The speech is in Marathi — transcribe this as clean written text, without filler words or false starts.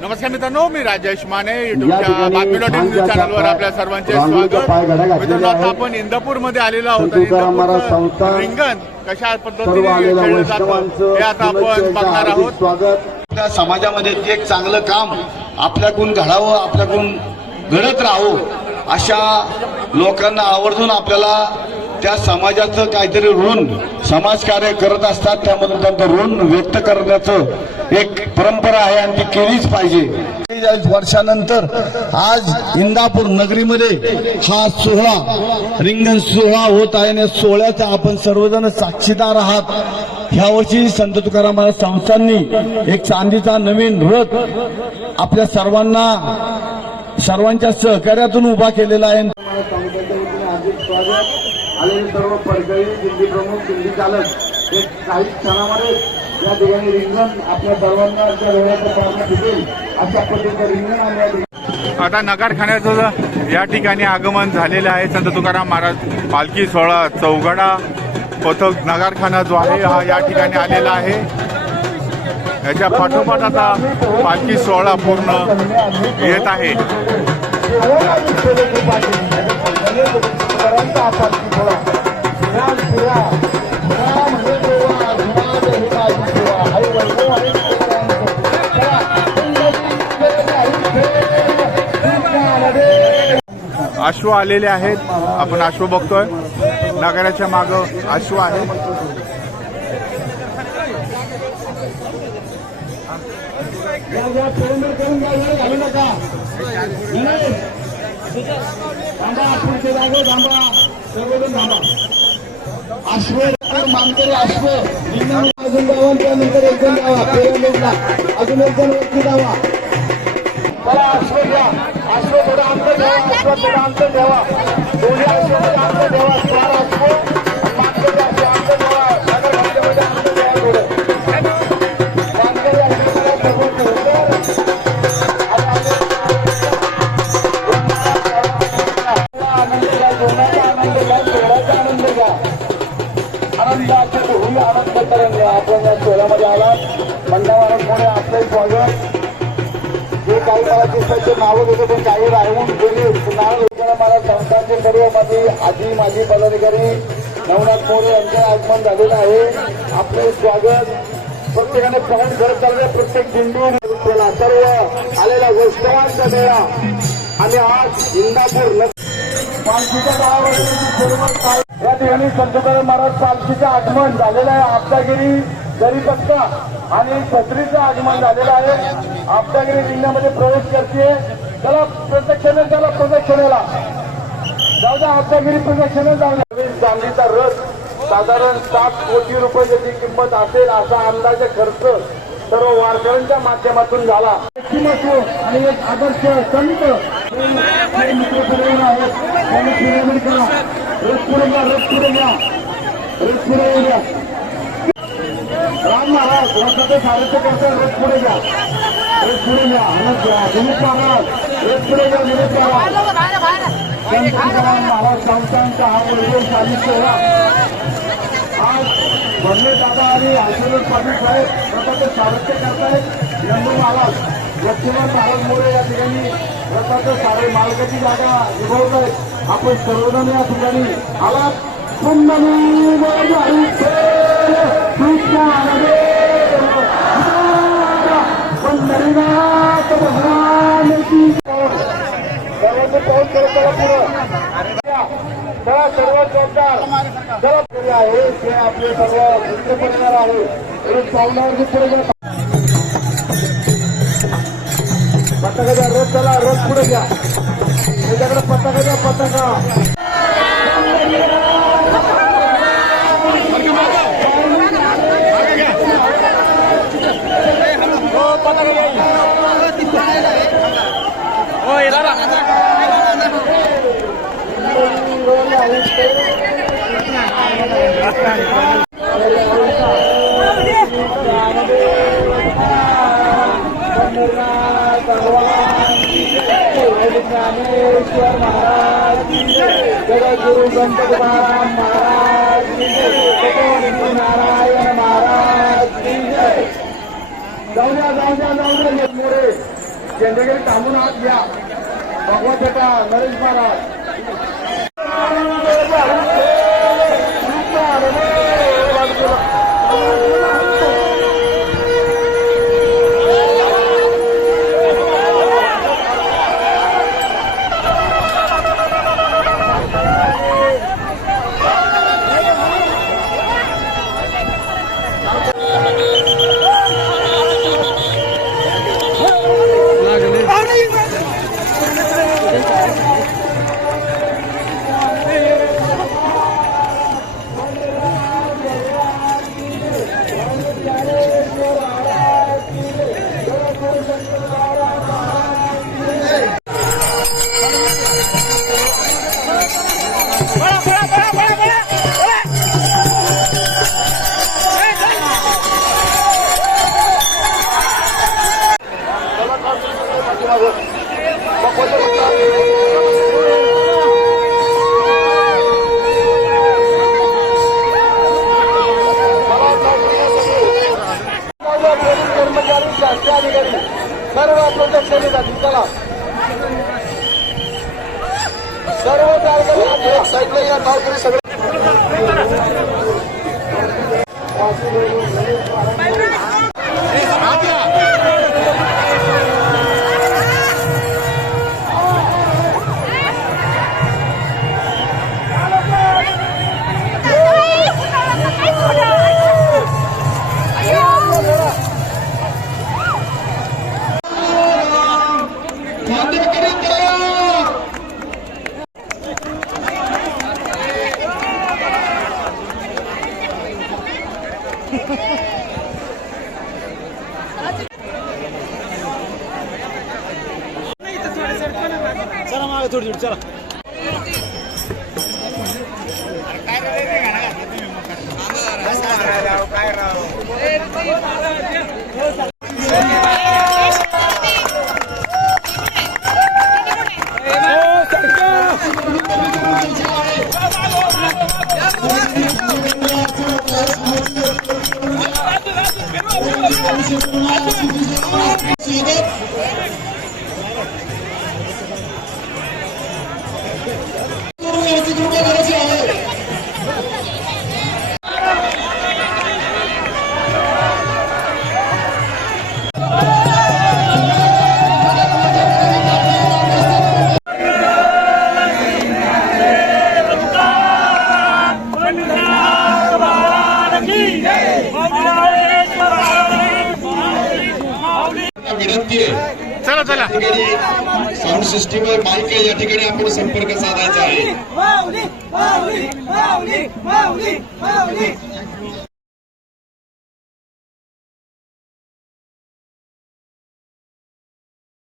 नमस्कार मित्रांनो, मी राजेश माने युट्यूबच्या बातमी.इन न्यूज चॅनलवर आपल्या सर्वांचे स्वागत. मित्रांनो, आता आपण इंदापूर मध्ये आलेलो आहोत. इंदापूरचं रिंगण कशा पद्धतीने खेळलं जातं हे आता आपण बघणार आहोत. त्या समाजामध्ये एक चांगलं काम आपल्याकडून घडावं, आपल्याकडून घडत राहावं, अशा लोकांना आवर्जून आपल्याला त्या समाजाचं काहीतरी ऋण समाजकार्य करत असतात. त्यामधून त्यांचं ऋण व्यक्त करण्याचं एक परंपरा आहे आणि ती केलीच पाहिजे. 40 वर्षानंतर आज इंदापूर नगरीमध्ये हा सोहळा रिंगण सोहळा होत आहे आणि सोहळ्याचा आपण सर्वजण साक्षीदार आहात. ह्या वर्षी संत तुकाराम महाराज संस्थांनी एक चांदीचा नवीन रथ आपल्या सर्वांच्या सहकार्यातून उभा केलेला आहे. आलेले सर्व पडकळी दिंडी प्रमुख दिंडी चालक एक काही क्षणामध्ये या ठिकाणी रिंगण आपल्या सर्वांना भेटेल अशा पद्धतीचं रिंगण आले. आता नगारखान्याचं या ठिकाणी आगमन झालेलं आहे. संत तुकाराम महाराज पालखी सोहळा चौघडा पथक नगारखाना जो आहे हा या ठिकाणी आलेला आहे. याच्या पाठोपाठ आता पालखी सोहळा पूर्ण येत आहे. अश्व आलेले आहेत. आपण अश्व बघतोय. नगराच्या मागं अश्व आहे. अश्व मानकरी अश्व अजून जावा, त्यानंतर एक जण जावा, अजून एक जण व्यक्ती जावा. मला अश्व घ्या. अश्व थोडं अंतर ठेवा. अश्व थोडं अंतर ठेवा. दोन्ही अश्व थोडं अंतर ठेवा. 4 अश्व मानकरी अश्व अंतर ठेवा. सागर घातल्यामध्ये अंतर ठेवा. थोडं मानकरी अश्वाला सर्व आपण या सोहळ्यामध्ये आला. मंडळामुळे आपले स्वागत. जे काही मला दिसण्याचे नावं घेतो पण काही राहून गेले नाव मला संस्थांचे सर्व माझी पदाधिकारी नवनाथ मोरे यांचे आगमन झालेलं आहे. आपले स्वागत प्रत्येकाने पाहून करत चालले. प्रत्येक दिंडून सर्व आलेल्या वैष्णवांचा मेळा आणि आज इंदापूर पालखीच्या गावावर या ठिकाणी संत तुकाराम महाराज पालखीचं आगमन झालेलं आहे. आपदागिरी दरीपत्ता आणि छत्रीचं आगमन झालेलं आहे. आपदागिरी रिंगणामध्ये प्रवेश करते. चला प्रदक्षिणे, चला प्रदक्षिणेला जाऊ द्या. आपदागिरी प्रदक्षिणे जाऊ द्या. चांदीचा रथ साधारण 7 कोटी रुपये ज्याची किंमत असेल असा अंदाजे खर्च सर्व वारकऱ्यांच्या माध्यमातून झाला. आणि एक आदर्श संत मित्र परिवार आहेत. त्यांनी पिरामिड करा. रथ पुढे घ्या. रथ पुढे घ्या. रथ पुढे घ्या. राम महाराज रथाचे सारथ्य करतात. रथ पुढे घ्या. रथ पुढे घ्या. दिलीप महाराज रथ पुढे घ्या. दिलीप महाराज संत तुकाराम महाराज संस्थांचा हा वैभवशाली सोहळा आज भरणे दादा आणि आशीर्वाद पाटील साहेब रथाचे सारथ्य करतायत. नंदू महाराज लक्ष्मण महाराज मोरे या ठिकाणी रथाचं सारे मालकाची जागा निभवत आहेत. आपण सर्वजण या ठिकाणी आलात. सर्वांचे पाऊल करत चला पुढं. चला सर्व जोरदार आहे ते आपले सर्व मित्र परिवार आहे. पाहुण्यावरती पुढे घ्या. पताका रथ चला. रथ पुढे घ्या. त्याच्याकडे पताका द्या. पताका ज्ञानेश्वर महाराज जगद्गुरु संत तुकाराम महाराज नारायण महाराज जाऊ द्या मोरे झेंडेगिरी थांबून आत घ्या. भगवत का नरेश महाराज कर्मचारी शासकीय अधिकारी सर्व आपल्या जातील. चला सर्व कार्यक्रम साईडला या गावकरी सगळे चला मागे थोडी चला. विनंती आहे. चला चला साऊंड सिस्टीमवर माईक आहे, या ठिकाणी आपण संपर्क साधायचा आहे.